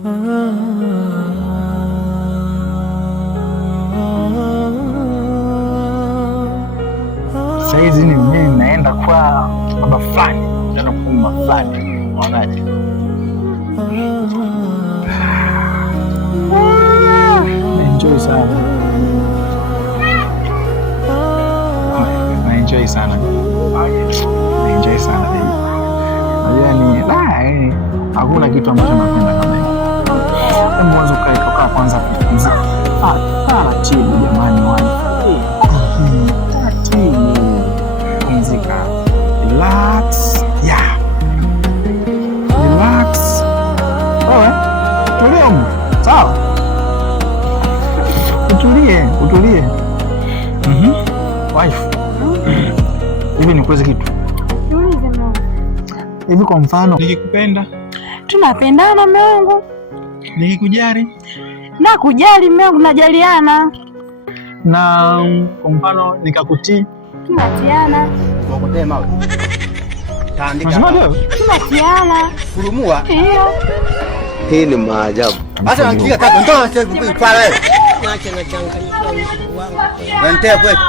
Saizi ni mimi naenda kwa baba fulani, naenda kwa mama fulani. Unaonaje? Enjoy sana. Enjoy sana. Enjoy sana. Unajua ni hakuna kitu ambacho napenda kama hiyo. Hebu mwanzo toka kwanza kupumzika. Taratibu jamani wani. Taratibu. Pumzika. Relax. Yeah. Relax. Wewe tulia. Sawa? Utulie. Wife. Hivi nikuweze kitu. Niulize mama. Hivi kwa mfano nikikupenda, tunapendana mume wangu. Nikikujali, nakujali mume wangu, najaliana. Na kwa mfano nikakutii, tunatiana. Tuokotee mawe. Taandika. Tunatiana. Kurumua. Ndio. Hii ni maajabu. Hata nakiga tatu ndio sasa kwa wewe. Acha na changanyiko wangu. Wente kwetu.